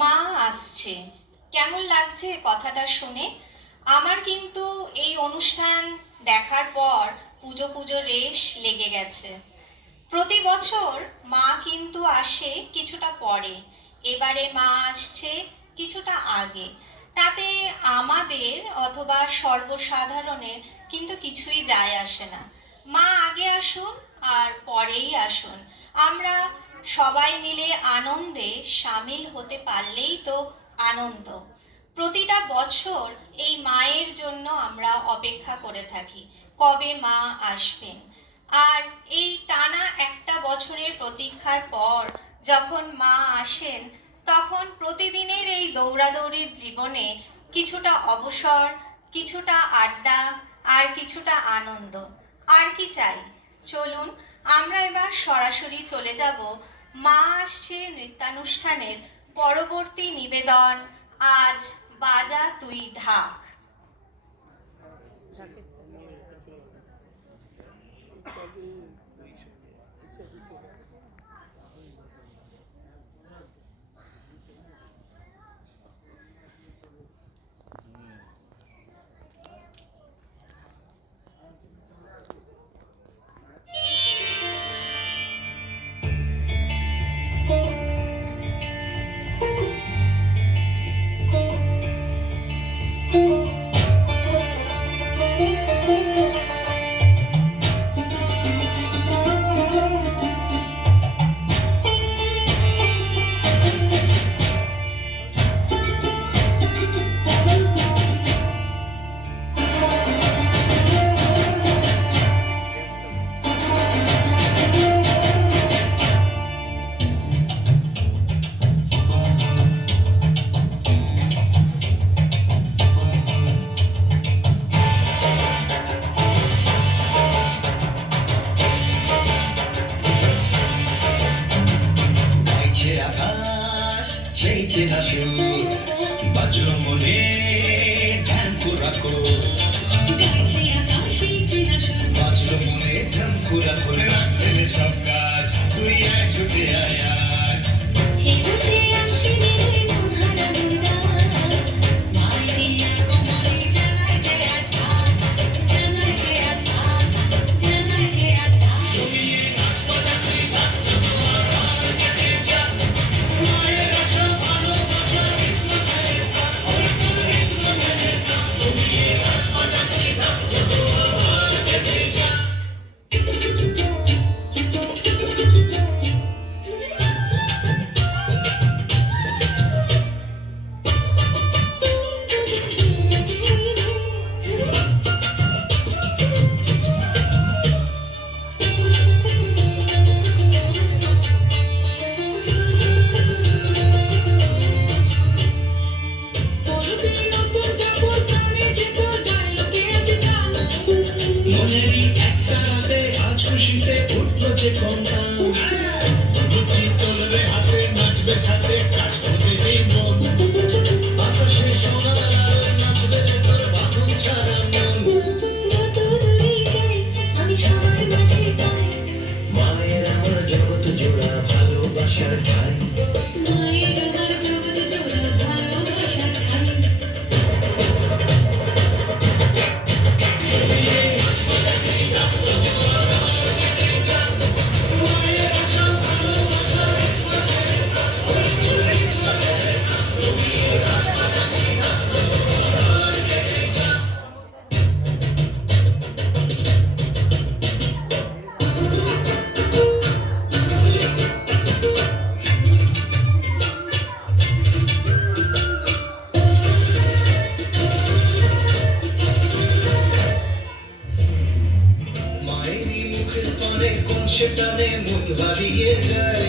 মা আসছে। কেমন লাগছে কথাটা শুনে? আমার কিন্তু এই অনুষ্ঠান দেখার পর পুজো পুজো রেশ লেগে গেছে। প্রতি বছর মা কিন্তু আসে কিছুটা পরে, এবারে মা আসছে কিছুটা আগে। তাতে আমাদের অথবা সর্বসাধারণের কিন্তু কিছুই যায় আসে না। মা আগে আসুন আর পরেই আসুন, আমরা সবাই মিলে আনন্দে সামিল হতে পারলেই তো আনন্দ। প্রতিটা বছর এই মায়ের জন্য আমরা অপেক্ষা করে থাকি, কবে মা আসবেন। আর এই টানা একটা বছরের প্রতীক্ষার পর যখন মা আসেন, তখন প্রতিদিনের এই দৌড়াদৌড়ির জীবনে কিছুটা অবসর, কিছুটা আড্ডা আর কিছুটা আনন্দ। আর কি চাই? চলুন আমরা এবার সরাসরি চলে যাব মা আসছে নৃত্যানুষ্ঠানের পরবর্তী নিবেদন, আজ বাজা তুই ঢাক। সেই চেনা সুর বাজলো মনে ধ্যানপুরাকো, বাজলো মনে ধ্যানপুরাকো, রাখ দেবে সব কাজ, তুই আয় ছুটে আয় আজ। মনেরই একটা রাতে আজ খুশিতে উঠলো যে কন্যা, লুচি তোলবে হাতে, নাচবে সাথে, কাশ হতে নেই মন, বাতাসে সোনার আলোয় নাচবে তোর বাঁধন ছাড়া মন। মায়ের আমার জগৎ জোড়া ভালোবাসার ঠাই, সেটানে মন হারিয়ে যায়।